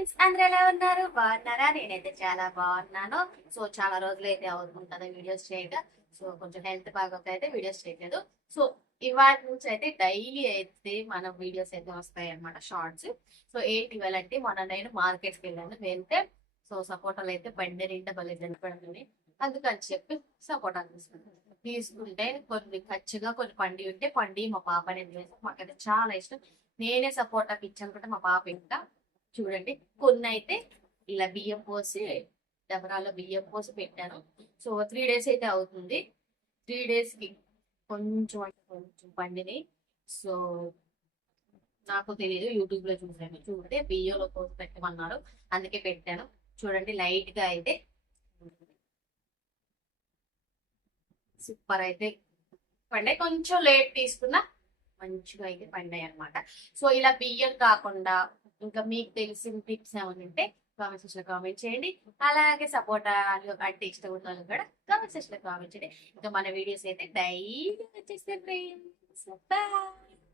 Friends, అందరూ ఎలా ఉన్నారు? బాగున్నారా? నేనైతే చాలా బాగున్నాను. సో చాలా రోజులు అయితే అవుతుంటుంది వీడియోస్ చేయక. సో కొంచెం హెల్త్ బాగోక అయితే వీడియోస్ చేయలేదు. సో ఇవాటి నుంచి అయితే డైలీ అయితే మన వీడియోస్ అయితే వస్తాయి అనమాట, షార్ట్స్. సో ఏంటి ఇవ్వాలంటే మొన్న నేను మార్కెట్కి వెళ్తే సో సపోటాలు అయితే బండి నిండా భలే జనపడుతుంది. అందుకని చెప్పి సపోటా తీసుకుంటే కొన్ని ఖచ్చితంగా కొన్ని పండి ఉంటే పండి మా పాప అనేది వేసి మాకైతే చాలా ఇష్టం. నేనే సపోటాకి ఇచ్చానుకుంటే మా పాప ఇంకా చూడండి. కొన్ని అయితే ఇలా బియ్యం పోసి డబరాలో బియ్యం పోసి పెట్టాను. సో 3 days అయితే అవుతుంది. 3 days కి కొంచెం అంటే కొంచెం పండిని. సో నాకు తెలియదు, యూట్యూబ్ లో చూసాను. చూడండి, బియ్యంలో పోసి పెట్టమన్నారు, అందుకే పెట్టాను. చూడండి, లైట్ గా అయితే సూపర్ అయితే పండే. కొంచెం లేట్ తీసుకున్నా మంచిగా అయితే పండాయి అనమాట. సో ఇలా బియ్యం కాకుండా ఇంకా మీకు తెలిసిన టిప్స్ ఏమైనా ఉంటే కామెంట్ సెక్షన్ లో కామెంట్ చేయండి. అలాగే సపోటాలు అంటే ఇష్టం ఉన్న వాళ్ళు కూడా కామెంట్ సెక్షన్ లో కామెంట్ చేయండి. ఇంకా మన వీడియోస్ అయితే డైలీ వచ్చేస్తే ఫ్రెండ్స్. బాయ్.